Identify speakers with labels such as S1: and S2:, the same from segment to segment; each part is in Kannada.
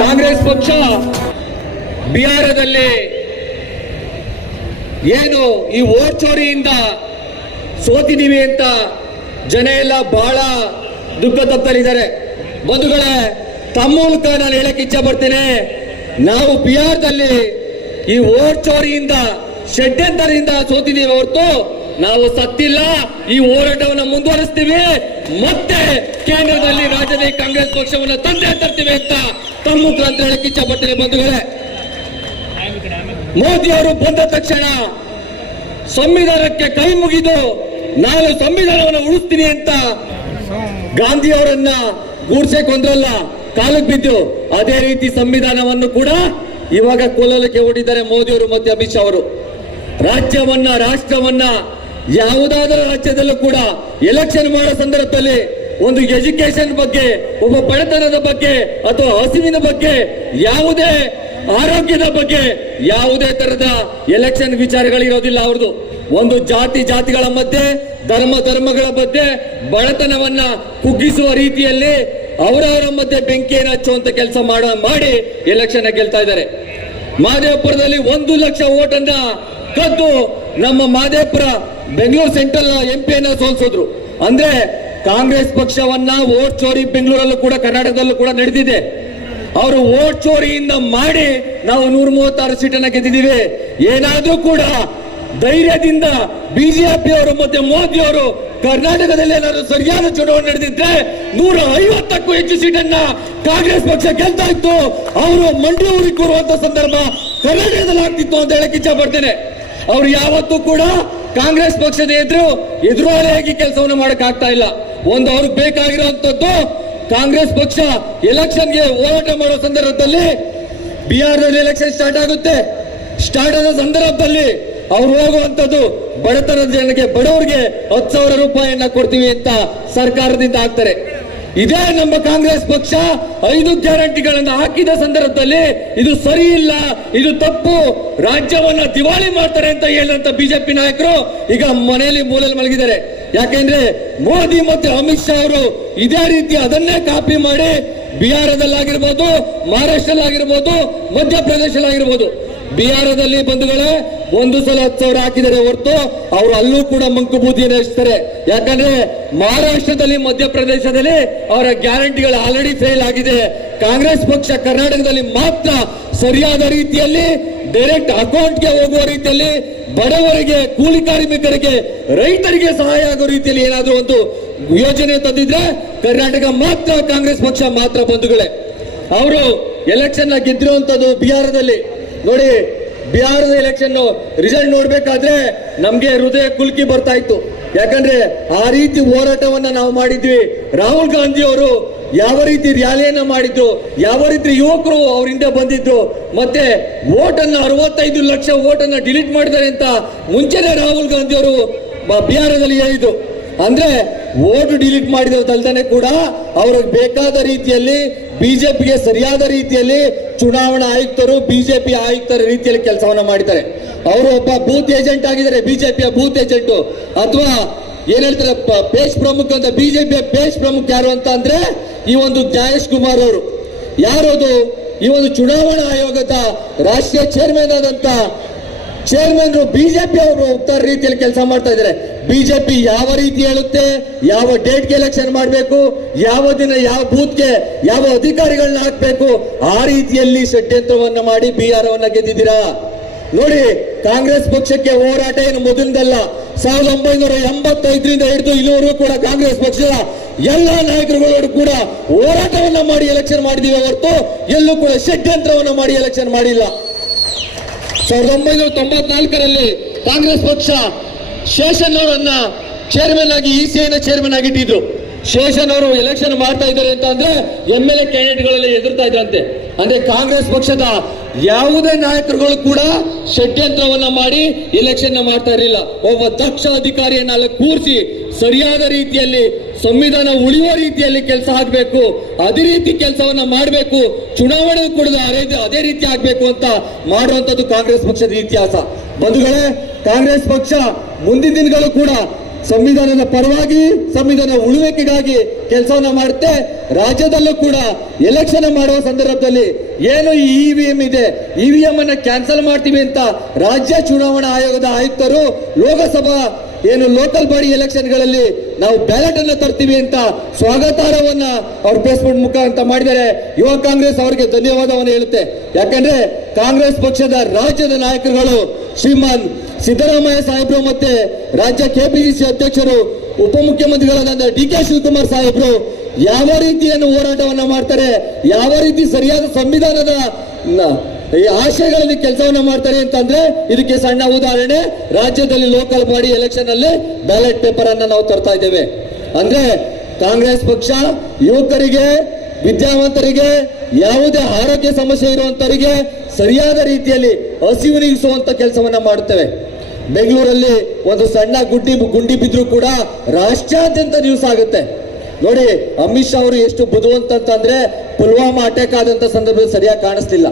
S1: ಕಾಂಗ್ರೆಸ್ ಪಕ್ಷ ಬಿಹಾರದಲ್ಲಿ ಏನು ಈ ಓಟ್ ಚೋರಿಯಿಂದ ಸೋತಿದೀವಿ ಅಂತ ಜನ ಎಲ್ಲ ಬಹಳ ದುಃಖ ತಪ್ಪಲಿದ್ದಾರೆ ಬಂಧುಗಳೇ, ತಮ್ಮ ಮೂಲಕ ನಾನು ಹೇಳಕ್ಕೆ ಇಚ್ಛೆ ಪಡ್ತೇನೆ. ನಾವು ಬಿಹಾರದಲ್ಲಿ ಈ ಓಟ್ ಚೋರಿಯಿಂದ, ಷಡ್ಯಂತರದಿಂದ ಸೋತಿದ್ದೀವಿ ಹೊರತು ನಾವು ಸತ್ತಿಲ್ಲ. ಈ ಹೋರಾಟವನ್ನು ಮುಂದುವರಿಸ್ತೀವಿ. ಮತ್ತೆ ಕೇಂದ್ರದಲ್ಲಿ ರಾಜ್ಯದಲ್ಲಿ ಕಾಂಗ್ರೆಸ್ ಪಕ್ಷವನ್ನು ತಂದೆ ತರ್ತೀವಿ ಅಂತ ತಮ್ಮ ಮುಖಾಂತರ ಹೇಳಕ್ಕೆ ಇಚ್ಛೆ ಪಡ್ತೇನೆ ಬಂಧುಗಳೇ. ಮೋದಿ ಅವರು ಬಂದ ತಕ್ಷಣ ಸಂವಿಧಾನಕ್ಕೆ ಕೈ ಮುಗಿದು, ನಾನು ಸಂವಿಧಾನವನ್ನು ಉಳಿಸ್ತೀನಿ ಅಂತ ಗಾಂಧಿ ಅವರನ್ನ ಗೂಡ್ಸೆ ಕೊಂದ್ರಲ್ಲ ಕಾಲಕ್ಕೆ ಬಿದ್ದು. ಅದೇ ರೀತಿ ಸಂವಿಧಾನವನ್ನು ಕೂಡ ಇವಾಗ ಕೊಲ್ಲಲಿಕ್ಕೆ ಹೊಡಿದ್ದಾರೆ ಮೋದಿ ಅವರು ಮತ್ತೆ ಅಮಿತ್ ಶಾ ಅವರು. ರಾಜ್ಯವನ್ನ, ರಾಷ್ಟ್ರವನ್ನ ಯಾವುದಾದರೂ ರಾಜ್ಯದಲ್ಲೂ ಕೂಡ ಎಲೆಕ್ಷನ್ ಮಾಡೋ ಸಂದರ್ಭದಲ್ಲಿ ಒಂದು ಎಜುಕೇಶನ್ ಬಗ್ಗೆ, ಒಬ್ಬ ಬಡತನದ ಬಗ್ಗೆ ಅಥವಾ ಹಸಿವಿನ ಬಗ್ಗೆ, ಯಾವುದೇ ಆರೋಗ್ಯದ ಬಗ್ಗೆ ಯಾವುದೇ ತರದ ಎಲೆಕ್ಷನ್ ವಿಚಾರಗಳಿರೋದಿಲ್ಲ ಅವ್ರದ್ದು. ಒಂದು ಜಾತಿ ಜಾತಿಗಳ ಮಧ್ಯೆ, ಧರ್ಮ ಧರ್ಮಗಳ ಮಧ್ಯೆ ಬಡತನವನ್ನ ಕುಗ್ಗಿಸುವ ರೀತಿಯಲ್ಲಿ ಅವರವರ ಮಧ್ಯೆ ಬೆಂಕಿಯನ್ನು ಹಚ್ಚುವಂತ ಕೆಲಸ ಮಾಡೋ, ಮಾಡಿ ಎಲೆಕ್ಷನ್ ಗೆಲ್ತಾ ಇದ್ದಾರೆ. ಮಾದೇವಪುರದಲ್ಲಿ ಒಂದು ಲಕ್ಷ ಓಟನ್ನ ಕದ್ದು ನಮ್ಮ ಮಾದೇವಪುರ ಬೆಂಗಳೂರು ಸೆಂಟ್ರಲ್ ಎಂ ಪಿಯನ್ನ ಸೋಲ್ಸಿದ್ರು. ಅಂದ್ರೆ ಕಾಂಗ್ರೆಸ್ ಪಕ್ಷವನ್ನ ಓಟ್ ಚೋರಿ ಬೆಂಗಳೂರಲ್ಲೂ ಕೂಡ, ಕರ್ನಾಟಕದಲ್ಲೂ ಕೂಡ ನಡೆದಿದೆ. ಅವರು ಓಟ್ ಚೋರಿಯಿಂದ ಮಾಡಿ ನಾವು ನೂರ ಮೂವತ್ತಾರು ಸೀಟನ್ನ ಗೆದ್ದಿದ್ದೀವಿ. ಏನಾದ್ರೂ ಕೂಡ ಧೈರ್ಯದಿಂದ ಬಿಜೆಪಿ ಅವರು ಮತ್ತೆ ಮೋದಿ ಅವರು ಕರ್ನಾಟಕದಲ್ಲಿ ಏನಾದ್ರು ಸರಿಯಾದ ಚುನಾವಣೆ ನಡೆದಿದ್ರೆ ನೂರ ಐವತ್ತಕ್ಕೂ ಹೆಚ್ಚು ಸೀಟನ್ನ ಕಾಂಗ್ರೆಸ್ ಪಕ್ಷ ಗೆಲ್ತಾ ಇತ್ತು. ಅವರು ಮಂಡ್ಯ ಊರಿಗೆ ಕೂರುವಂತ ಸಂದರ್ಭ ಕರ್ನಾಟಕದಲ್ಲಿ ಆಗ್ತಿತ್ತು ಅಂತ ಹೇಳಕ್ ಇಚ್ಛೆ ಪಡ್ತೇನೆ. ಅವ್ರು ಯಾವತ್ತೂ ಕೂಡ ಕಾಂಗ್ರೆಸ್ ಪಕ್ಷದ ಎದುರು ಎದುರುವರೆಯಾಗಿ ಕೆಲಸವನ್ನು ಮಾಡಕ್ ಆಗ್ತಾ ಇಲ್ಲ. ಒಂದು ಅವ್ರಿಗೆ ಬೇಕಾಗಿರುವಂತದ್ದು ಕಾಂಗ್ರೆಸ್ ಪಕ್ಷ ಎಲೆಕ್ಷನ್ಗೆ ಹೋರಾಟ ಮಾಡೋ ಸಂದರ್ಭದಲ್ಲಿ ಬಿಹಾರದಲ್ಲಿ ಎಲೆಕ್ಷನ್ ಸ್ಟಾರ್ಟ್ ಆಗುತ್ತೆ. ಸ್ಟಾರ್ಟ್ ಆದ ಸಂದರ್ಭದಲ್ಲಿ ಅವ್ರು ಹೋಗುವಂತದ್ದು ಬಡತನದ ಜನಕ್ಕೆ ಬಡವರಿಗೆ ಹತ್ತು ಸಾವಿರ ರೂಪಾಯಿಯನ್ನ ಕೊಡ್ತೀವಿ ಅಂತ ಸರ್ಕಾರದಿಂದ ಆಗ್ತಾರೆ. ಇದೇ ನಮ್ಮ ಕಾಂಗ್ರೆಸ್ ಪಕ್ಷ ಐದು ಗ್ಯಾರಂಟಿಗಳನ್ನು ಹಾಕಿದ ಸಂದರ್ಭದಲ್ಲಿ ಇದು ಸರಿ ಇಲ್ಲ, ಇದು ತಪ್ಪು, ರಾಜ್ಯವನ್ನ ದಿವಾಳಿ ಮಾಡ್ತಾರೆ ಅಂತ ಹೇಳಿದಂತ ಬಿಜೆಪಿ ನಾಯಕರು ಈಗ ಮನೆಯಲ್ಲಿ ಮೂಲಲ್ಲಿ ಮಲಗಿದ್ದಾರೆ. ಯಾಕೆಂದ್ರೆ ಮೋದಿ ಮತ್ತೆ ಅಮಿತ್ ಶಾ ಅವರು ಇದೇ ರೀತಿ ಅದನ್ನೇ ಕಾಪಿ ಮಾಡಿ ಬಿಹಾರದಲ್ಲಾಗಿರ್ಬೋದು, ಮಹಾರಾಷ್ಟ್ರದಲ್ಲಾಗಿರ್ಬೋದು, ಮಧ್ಯಪ್ರದೇಶದಲ್ಲಾಗಿರ್ಬೋದು. ಬಿಹಾರದಲ್ಲಿ ಬಂಧುಗಳೇ, ಒಂದು ಸಲ ಹತ್ತು ಸಾವಿರ ಹಾಕಿದರೆ ಹೊರತು ಅವರು ಅಲ್ಲೂ ಕೂಡ ಮಂಕು ಬೂದಿಯನ್ನು ಹಚ್ತಾರೆ ಯಾಕಂದ್ರೆ ಮಹಾರಾಷ್ಟ್ರದಲ್ಲಿ, ಮಧ್ಯಪ್ರದೇಶದಲ್ಲಿ ಅವರ ಗ್ಯಾರಂಟಿಗಳು ಆಲ್ರೆಡಿ ಫೇಲ್ ಆಗಿದೆ. ಕಾಂಗ್ರೆಸ್ ಪಕ್ಷ ಕರ್ನಾಟಕದಲ್ಲಿ ಮಾತ್ರ ಸರಿಯಾದ ರೀತಿಯಲ್ಲಿ ಡೈರೆಕ್ಟ್ ಅಕೌಂಟ್ಗೆ ಹೋಗುವ ರೀತಿಯಲ್ಲಿ ಬಡವರಿಗೆ, ಕೂಲಿ ಕಾರ್ಮಿಕರಿಗೆ, ರೈತರಿಗೆ ಸಹಾಯ ಆಗೋ ರೀತಿಯಲ್ಲಿ ಏನಾದರೂ ಒಂದು ಯೋಜನೆ ತಂದಿದ್ರೆ ಕರ್ನಾಟಕ ಮಾತ್ರ, ಕಾಂಗ್ರೆಸ್ ಪಕ್ಷ ಮಾತ್ರ ಬಂಧುಗಳೇ. ಅವರು ಎಲೆಕ್ಷನ್ ಗೆದ್ದಿರುವಂತದ್ದು ಬಿಹಾರದಲ್ಲಿ. ನೋಡಿ, ಬಿಹಾರದ ಎಲೆಕ್ಷನ್ ರಿಸಲ್ಟ್ ನೋಡ್ಬೇಕಾದ್ರೆ ನಮ್ಗೆ ಹೃದಯ ಕುಲ್ಕಿ ಬರ್ತಾ ಇತ್ತು. ಯಾಕಂದ್ರೆ ಆ ರೀತಿ ಹೋರಾಟವನ್ನ ನಾವು ಮಾಡಿದ್ವಿ. ರಾಹುಲ್ ಗಾಂಧಿ ಅವರು ಯಾವ ರೀತಿ ರ್ಯಾಲಿಯನ್ನ ಮಾಡಿದ್ರು, ಯಾವ ರೀತಿ ಯುವಕರು ಅವ್ರ ಹಿಂದೆ ಬಂದಿದ್ರು, ಮತ್ತೆ ವೋಟ್ ಅನ್ನ ಅರವತ್ತೈದು ಲಕ್ಷ ವೋಟ್ ಡಿಲೀಟ್ ಮಾಡಿದ್ದಾರೆ ಅಂತ ಮುಂಚೆನೆ ರಾಹುಲ್ ಗಾಂಧಿ ಅವರು ಬಿಹಾರದಲ್ಲಿ ಹೇಳಿದ್ರು. ಅಂದ್ರೆ ಓಟ್ ಡಿಲೀಟ್ ಮಾಡಿರೋದಲ್ದೇ ಕೂಡ ಅವ್ರಿಗೆ ಬೇಕಾದ ರೀತಿಯಲ್ಲಿ ಬಿಜೆಪಿಗೆ ಸರಿಯಾದ ರೀತಿಯಲ್ಲಿ ಚುನಾವಣಾ ಆಯುಕ್ತರು, ಬಿಜೆಪಿ ಆಯುಕ್ತರ ರೀತಿಯಲ್ಲಿ ಕೆಲಸವನ್ನ ಮಾಡಿದ್ದಾರೆ. ಅವರು ಒಬ್ಬ ಬೂತ್ ಏಜೆಂಟ್ ಆಗಿದ್ದಾರೆ, ಬಿಜೆಪಿಯ ಬೂತ್ ಏಜೆಂಟ್. ಅಥವಾ ಏನ್ ಹೇಳ್ತಾರೆ ಪೇಶ್ ಪ್ರಮುಖ ಅಂತ, ಬಿಜೆಪಿಯ ಪೇಶ್ ಪ್ರಮುಖ ಯಾರು ಅಂತ ಅಂದ್ರೆ ಈ ಒಂದು ಜಯೇಶ್ ಕುಮಾರ್ ಅವರು. ಯಾರದು? ಈ ಒಂದು ಚುನಾವಣಾ ಆಯೋಗದ ರಾಷ್ಟ್ರೀಯ ಚೇರ್ಮನ್ ಆದಂತ ಚೇರ್ಮನ್ ಬಿಜೆಪಿ ಅವರು ಉತ್ತರ ರೀತಿಯಲ್ಲಿ ಕೆಲಸ ಮಾಡ್ತಾ ಇದ್ದಾರೆ. ಬಿಜೆಪಿ ಯಾವ ರೀತಿ ಹೇಳುತ್ತೆ, ಯಾವ ಡೇಟ್ಗೆ ಎಲೆಕ್ಷನ್ ಮಾಡಬೇಕು, ಯಾವ ದಿನ ಯಾವ ಬೂತ್ಗೆ ಯಾವ ಅಧಿಕಾರಿಗಳನ್ನ ಹಾಕ್ಬೇಕು, ಆ ರೀತಿಯಲ್ಲಿ ಷಡ್ಯಂತ್ರವನ್ನು ಮಾಡಿ ಬಿಹಾರವನ್ನ ಗೆದ್ದಿದ್ದೀರಾ? ನೋಡಿ, ಕಾಂಗ್ರೆಸ್ ಪಕ್ಷಕ್ಕೆ ಹೋರಾಟ ಏನು ಮೊದಲಿಂದಲ್ಲ. ಸಾವಿರದ ಒಂಬೈನೂರ ಎಂಬತ್ತೈದರಿಂದ ಹಿಡಿದು ಇಲ್ಲಿವರೆಗೂ ಕೂಡ ಕಾಂಗ್ರೆಸ್ ಪಕ್ಷದ ಎಲ್ಲಾ ನಾಯಕರುಗಳು ಕೂಡ ಹೋರಾಟವನ್ನ ಮಾಡಿ ಎಲೆಕ್ಷನ್ ಮಾಡಿದೀವಿ ಹೊರತು ಎಲ್ಲೂ ಕೂಡ ಷಡ್ಯಂತ್ರವನ್ನ ಮಾಡಿ ಎಲೆಕ್ಷನ್ ಮಾಡಿಲ್ಲ. ಸಾವಿರದ ಒಂಬೈನೂರ ತೊಂಬತ್ನಾಲ್ಕರಲ್ಲಿ ಕಾಂಗ್ರೆಸ್ ಪಕ್ಷ ಶೇಷನ್ ಅವರನ್ನ ಚೇರ್ಮನ್ ಆಗಿ ಇ ಸಿ ಚೇರ್ಮನ್ ಆಗಿಟ್ಟಿದ್ರು ಶೇಷನ್ ಅವರು ಎಲೆಕ್ಷನ್ ಮಾಡ್ತಾ ಇದ್ದಾರೆ ಅಂತ ಅಂದ್ರೆ ಎಂ ಎಲ್ ಎ ಕ್ಯಾಂಡಿಡೇಟ್ಗಳೆಲ್ಲ ಎದುರ್ತಾ ಇದ್ರಂತೆ. ಅಂದ್ರೆ ಕಾಂಗ್ರೆಸ್ ಪಕ್ಷದ ಯಾವುದೇ ನಾಯಕರುಗಳು ಕೂಡ ಷಡ್ಯಂತ್ರವನ್ನ ಮಾಡಿ ಎಲೆಕ್ಷನ್ ಮಾಡ್ತಾ ಇರಲಿಲ್ಲ. ಒಬ್ಬ ದಕ್ಷ ಅಧಿಕಾರಿಯನ್ನ ಅಲ್ಲಿ ಕೂರಿಸಿ ಸರಿಯಾದ ರೀತಿಯಲ್ಲಿ, ಸಂವಿಧಾನ ಉಳಿಯುವ ರೀತಿಯಲ್ಲಿ ಕೆಲಸ ಆಗಬೇಕು, ಅದೇ ರೀತಿ ಕೆಲಸವನ್ನ ಮಾಡಬೇಕು ಚುನಾವಣೆ ಕೂಡ ಅದೇ ರೀತಿ ಆಗ್ಬೇಕು ಅಂತ ಮಾಡುವಂತದ್ದು ಕಾಂಗ್ರೆಸ್ ಪಕ್ಷದ ಇತಿಹಾಸ. ಬಂಧುಗಳೇ, ಕಾಂಗ್ರೆಸ್ ಪಕ್ಷ ಮುಂದಿನ ದಿನಗಳು ಕೂಡ ಸಂವಿಧಾನದ ಪರವಾಗಿ, ಸಂವಿಧಾನ ಉಳುವಿಕೆಗಾಗಿ ಕೆಲಸವನ್ನ ಮಾಡುತ್ತೆ ರಾಜ್ಯದಲ್ಲೂ ಕೂಡ ಎಲೆಕ್ಷನ್ ಮಾಡುವ ಸಂದರ್ಭದಲ್ಲಿ ಏನು ಈ ಇವಿಎಂ ಇದೆ ಇವಿಎಂ ಅನ್ನ ಕ್ಯಾನ್ಸಲ್ ಮಾಡ್ತೀವಿ ಅಂತ ರಾಜ್ಯ ಚುನಾವಣಾ ಆಯೋಗದ ಆಯುಕ್ತರು ಲೋಕಸಭಾ, ಏನು ಲೋಕಲ್ ಬಾಡಿ ಎಲೆಕ್ಷನ್ಗಳಲ್ಲಿ ನಾವು ಬ್ಯಾಲೆಟ್ ಅನ್ನು ತರ್ತೀವಿ ಅಂತ ಸ್ವಾಗತಾರ್ಹವನ್ನ ಅವ್ರ ಮುಖ ಮುಖಾಂತರ ಮಾಡಿದರೆ ಯುವ ಕಾಂಗ್ರೆಸ್ ಅವರಿಗೆ ಧನ್ಯವಾದವನ್ನು ಹೇಳುತ್ತೆ. ಯಾಕಂದ್ರೆ ಕಾಂಗ್ರೆಸ್ ಪಕ್ಷದ ರಾಜ್ಯದ ನಾಯಕರುಗಳು ಶ್ರೀಮಾನ್ ಸಿದ್ದರಾಮಯ್ಯ ಸಾಹೇಬರು ಮತ್ತೆ ರಾಜ್ಯ ಕೆಪಿಸಿಸಿ ಅಧ್ಯಕ್ಷರು ಉಪಮುಖ್ಯಮಂತ್ರಿಗಳಾದ ಡಿ ಕೆ ಶಿವಕುಮಾರ್ ಸಾಹೇಬರು ಯಾವ ರೀತಿಯನ್ನು ಹೋರಾಟವನ್ನ ಮಾಡ್ತಾರೆ, ಯಾವ ರೀತಿ ಸರಿಯಾದ ಸಂವಿಧಾನದ ಈ ಆಶಯಗಳಲ್ಲಿ ಕೆಲಸವನ್ನ ಮಾಡ್ತಾರೆ ಅಂತಂದ್ರೆ ಇದಕ್ಕೆ ಸಣ್ಣ ಉದಾಹರಣೆ, ರಾಜ್ಯದಲ್ಲಿ ಲೋಕಲ್ ಬಾಡಿ ಎಲೆಕ್ಷನ್ ಅಲ್ಲಿ ಬ್ಯಾಲೆಟ್ ಪೇಪರ್ ಅನ್ನ ನಾವು ತರ್ತಾ ಇದ್ದೇವೆ. ಅಂದ್ರೆ ಕಾಂಗ್ರೆಸ್ ಪಕ್ಷ ಯುವಕರಿಗೆ, ವಿದ್ಯಾವಂತರಿಗೆ ಯಾವುದೇ ಆರೋಗ್ಯ ಸಮಸ್ಯೆ ಇರುವಂತವರಿಗೆ ಸರಿಯಾದ ರೀತಿಯಲ್ಲಿ ಹಸಿವು ನೀಗಿಸುವಂತ ಕೆಲಸವನ್ನ ಮಾಡುತ್ತೇವೆ. ಬೆಂಗಳೂರಲ್ಲಿ ಒಂದು ಸಣ್ಣ ಗುಡ್ಡಿ ಗುಂಡಿ ಬಿದ್ದರೂ ಕೂಡ ರಾಷ್ಟ್ರಾದ್ಯಂತ ನ್ಯೂಸ್ ಆಗುತ್ತೆ. ನೋಡಿ, ಅಮಿತ್ ಶಾ ಅವರು ಎಷ್ಟು ಬುದ್ಧಿವಂತ ಅಂತಂದ್ರೆ ಪುಲ್ವಾಮಾ ಅಟ್ಯಾಕ್ ಆದಂತ ಸಂದರ್ಭದಲ್ಲಿ ಸರಿಯಾಗಿ ಕಾಣಿಸ್ತಿಲ್ಲ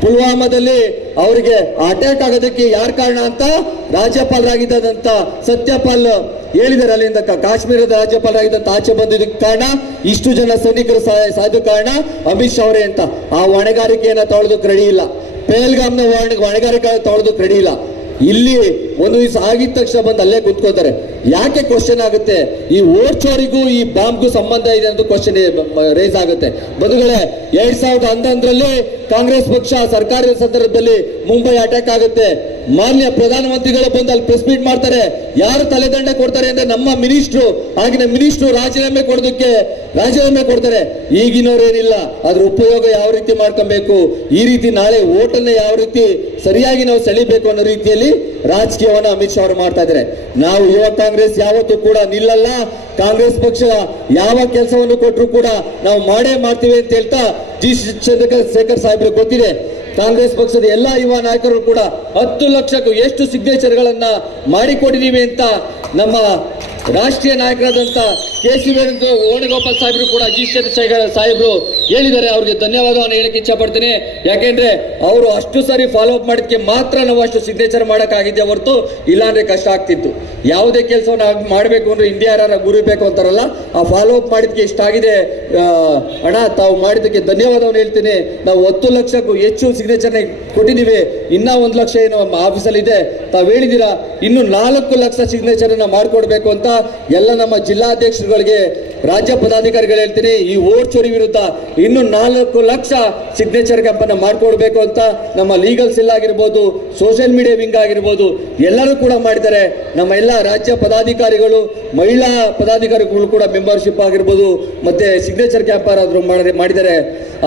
S1: ಪುಲ್ವಾಮಾದಲ್ಲಿ ಅವರಿಗೆ ಅಟ್ಯಾಕ್ ಆಗೋದಕ್ಕೆ ಯಾರು ಕಾರಣ ಅಂತ? ರಾಜ್ಯಪಾಲರಾಗಿದ್ದಂತ ಸತ್ಯಪಾಲ್ ಹೇಳಿದ್ದಾರೆ ಅಲ್ಲಿಂದ ಕಾಶ್ಮೀರದ ರಾಜ್ಯಪಾಲರಾಗಿದ್ದಂತ ಆಚೆ ಬಂದಿದ್ದಕ್ಕೆ ಕಾರಣ, ಇಷ್ಟು ಜನ ಸೈನಿಕರು ಸಾಯ್ದು ಕಾರಣ ಅಮಿತ್ ಶಾ ಅವರೇ ಅಂತ. ಆ ಹೊಣೆಗಾರಿಕೆಯನ್ನ ತೊಳೆದು ರೆಡಿ ಇಲ್ಲ. ಪೇಲ್ಗಾಮ್ನ ಹೊಣೆ- ಹೊಣೆಗಾರಿಕೆ ತೊಳೆದು ರೆಡಿ ಇಲ್ಲ. ಇಲ್ಲಿ ಒಂದು ದಿವಸ ಆಗಿದ ತಕ್ಷಣ ಬಂದು ಅಲ್ಲೇ ಕುತ್ಕೋತಾರೆ ಯಾಕೆ ಕ್ವಶನ್ ಆಗುತ್ತೆ? ಈ ಓರ್ಚೋರಿಗೂ ಈ ಬಾಂಬ್ಗೂ ಸಂಬಂಧ ಇದೆ ಅಂತ ಕ್ವಶನ್ ರೇಸ್ ಆಗುತ್ತೆ. ಬಂಧುಗಳೇ, ಎರಡ್ ಸಾವಿರದ ಹನ್ನೊಂದರಲ್ಲಿ ಕಾಂಗ್ರೆಸ್ ಪಕ್ಷ ಸರ್ಕಾರದ ಸಂದರ್ಭದಲ್ಲಿ ಮುಂಬೈ ಅಟ್ಯಾಕ್ ಆಗುತ್ತೆ. ಮಾನ್ಯ ಪ್ರಧಾನಮಂತ್ರಿಗಳು ಬಂದು ಅಲ್ಲಿ ಪ್ರೆಸ್ ಮೀಟ್ ಮಾಡ್ತಾರೆ. ಯಾರು ತಲೆದಂಡ ಕೊಡ್ತಾರೆ ಅಂದ್ರೆ ನಮ್ಮ ಮಿನಿಸ್ಟ್ರು ಆಗಿನ ಮಿನಿಸ್ಟ್ರು ರಾಜೀನಾಮೆ ಕೊಡೋದಕ್ಕೆ ರಾಜೀನಾಮೆ ಕೊಡ್ತಾರೆ. ಈಗಿನವ್ರು ಏನಿಲ್ಲ, ಅದ್ರ ಉಪಯೋಗ ಯಾವ ರೀತಿ ಮಾಡ್ಕೊಬೇಕು? ಈ ರೀತಿ ನಾಳೆ ಓಟನ್ನ ಯಾವ ರೀತಿ ಸರಿಯಾಗಿ ನಾವು ಸೆಳಿಬೇಕು ಅನ್ನೋ ರೀತಿಯಲ್ಲಿ ರಾಜಕೀಯವನ್ನ ಅಮಿತ್ ಶಾ ಅವರು ಮಾಡ್ತಾ ಇದ್ದಾರೆ. ನಾವು ಯುವ ಕಾಂಗ್ರೆಸ್ ಯಾವತ್ತೂ ಕೂಡ ನಿಲ್ಲಲ್ಲ. ಕಾಂಗ್ರೆಸ್ ಪಕ್ಷ ಯಾವ ಕೆಲಸವನ್ನು ಕೊಟ್ಟರು ಕೂಡ ನಾವು ಮಾಡೇ ಮಾಡ್ತೀವಿ ಅಂತ ಹೇಳ್ತಾ ಜಿ ಚಂದ್ರಶೇಖರ್ ಶೇಖರ್ ಸಾಹೇಬ್ರಿಗೆ ಗೊತ್ತಿದೆ. ಕಾಂಗ್ರೆಸ್ ಪಕ್ಷದ ಎಲ್ಲಾ ಯುವ ನಾಯಕರು ಕೂಡ ಹತ್ತು ಲಕ್ಷಕ್ಕೂ ಎಷ್ಟು ಸಿಗ್ನೇಚರ್ಗಳನ್ನ ಮಾಡಿಕೊಡಿದೀವಿ ಅಂತ ನಮ್ಮ ರಾಷ್ಟ್ರೀಯ ನಾಯಕರಾದಂತ ಕೆ ಸಿ ವೇಣುಗೋಪಾಲ್ ಸಾಹೇಬರು ಕೂಡ ಜಿ ಶೆಟ್ಟಿ ಸಾಹೇಬರು ಹೇಳಿದ್ದಾರೆ. ಅವ್ರಿಗೆ ಧನ್ಯವಾದವನ್ನು ಹೇಳಕ್ಕೆ ಇಚ್ಛೆ ಪಡ್ತೀನಿ ಯಾಕೆಂದ್ರೆ ಅವರು ಅಷ್ಟು ಸಾರಿ ಫಾಲೋ ಅಪ್ ಮಾಡಿದ್ಕೆ ಮಾತ್ರ ನಾವು ಅಷ್ಟು ಸಿಗ್ನೇಚರ್ ಮಾಡೋಕ್ಕಾಗಿದ್ದೆ ಹೊರತು ಇಲ್ಲಾಂದ್ರೆ ಕಷ್ಟ ಆಗ್ತಿತ್ತು. ಯಾವುದೇ ಕೆಲಸವನ್ನು ಮಾಡಬೇಕು ಅಂದ್ರೆ ಇಂಡಿಯಾ ಗುರಿಬೇಕು ಅಂತಾರಲ್ಲ, ಆ ಫಾಲೋ ಅಪ್ ಮಾಡಿದ್ಕೆ ಇಷ್ಟಾಗಿದೆ ಅಣ್ಣ, ತಾವು ಮಾಡಿದ್ದಕ್ಕೆ ಧನ್ಯವಾದವನ್ನು ಹೇಳ್ತೀನಿ. ನಾವು ಹತ್ತು ಲಕ್ಷಕ್ಕೂ ಹೆಚ್ಚು ಸಿಗ್ನೇಚರ್ನ ಕೊಟ್ಟಿದ್ದೀವಿ. ಇನ್ನ ಒಂದು ಲಕ್ಷ ಏನು ಆಫೀಸಲ್ಲಿ ಇದೆ. ತಾವು ಹೇಳಿದ್ದೀರಾ, ಇನ್ನು ನಾಲ್ಕು ಲಕ್ಷ ಸಿಗ್ನೇಚರ್ ಮಾಡಿಕೊಡ್ಬೇಕು ಮಾಡ್ಕೊಡ್ಬೇಕು ಅಂತ ಎಲ್ಲ ನಮ್ಮ ಜಿಲ್ಲಾಧ್ಯಕ್ಷರುಗಳಿಗೆ, ರಾಜ್ಯ ಪದಾಧಿಕಾರಿಗಳು ಹೇಳ್ತೀನಿ, ಈ ಓಟ್ ಚೋರಿ ವಿರುದ್ಧ ಇನ್ನು ನಾಲ್ಕು ಲಕ್ಷ ಸಿಗ್ನೇಚರ್ ಕ್ಯಾಂಪನ್ನು ಮಾಡಿಕೊಡ್ಬೇಕು ಅಂತ ನಮ್ಮ ಲೀಗಲ್ ಸೆಲ್ ಆಗಿರ್ಬೋದು ಸೋಷಿಯಲ್ ಮೀಡಿಯಾ ವಿಂಗ್ ಆಗಿರ್ಬೋದು, ಎಲ್ಲರೂ ಕೂಡ ಮಾಡಿದ್ದಾರೆ. ನಮ್ಮ ಎಲ್ಲ ರಾಜ್ಯ ಪದಾಧಿಕಾರಿಗಳು, ಮಹಿಳಾ ಪದಾಧಿಕಾರಿಗಳು ಕೂಡ ಮೆಂಬರ್ಶಿಪ್ ಆಗಿರ್ಬೋದು, ಮತ್ತೆ ಸಿಗ್ನೇಚರ್ ಕ್ಯಾಂಪ್ ಆದರೂ ಮಾಡಿದ್ದಾರೆ.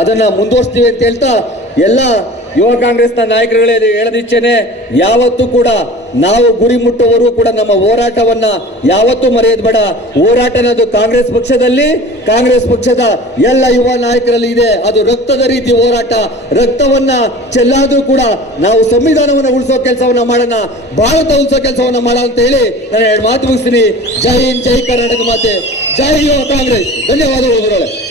S1: ಅದನ್ನ ಮುಂದುವರಿಸ್ತೀವಿ ಅಂತ ಹೇಳ್ತಾ, ಎಲ್ಲ ಯುವ ಕಾಂಗ್ರೆಸ್ನ ನಾಯಕರುಗಳೇ ಹೇಳದಿಚ್ಛೆನೆ ಯಾವತ್ತೂ ಕೂಡ ನಾವು ಗುರಿ ಮುಟ್ಟುವವರು ಕೂಡ ನಮ್ಮ ಹೋರಾಟವನ್ನ ಯಾವತ್ತೂ ಮರೆಯೋದು ಬೇಡ. ಹೋರಾಟ ಅನ್ನೋದು ಕಾಂಗ್ರೆಸ್ ಪಕ್ಷದಲ್ಲಿ, ಕಾಂಗ್ರೆಸ್ ಪಕ್ಷದ ಎಲ್ಲ ಯುವ ನಾಯಕರಲ್ಲಿ ಇದೆ. ಅದು ರಕ್ತದ ರೀತಿ ಹೋರಾಟ. ರಕ್ತವನ್ನ ಚೆಲ್ಲಾದ್ರೂ ಕೂಡ ನಾವು ಸಂವಿಧಾನವನ್ನು ಉಳಿಸೋ ಕೆಲಸವನ್ನ ಮಾಡೋಣ, ಭಾರತ ಉಳಿಸೋ ಕೆಲಸವನ್ನ ಮಾಡೋಣ ಅಂತ ಹೇಳಿ ನಾನು ಎರಡು ಮಾತು ಮುಗಿಸ್ತೀನಿ. ಜೈ ಹಿಂದ್, ಜೈ ಕರ್ನಾಟಕ ಮಾತೆ. ಜೈ ಯುವ ಕಾಂಗ್ರೆಸ್. ಧನ್ಯವಾದಗಳು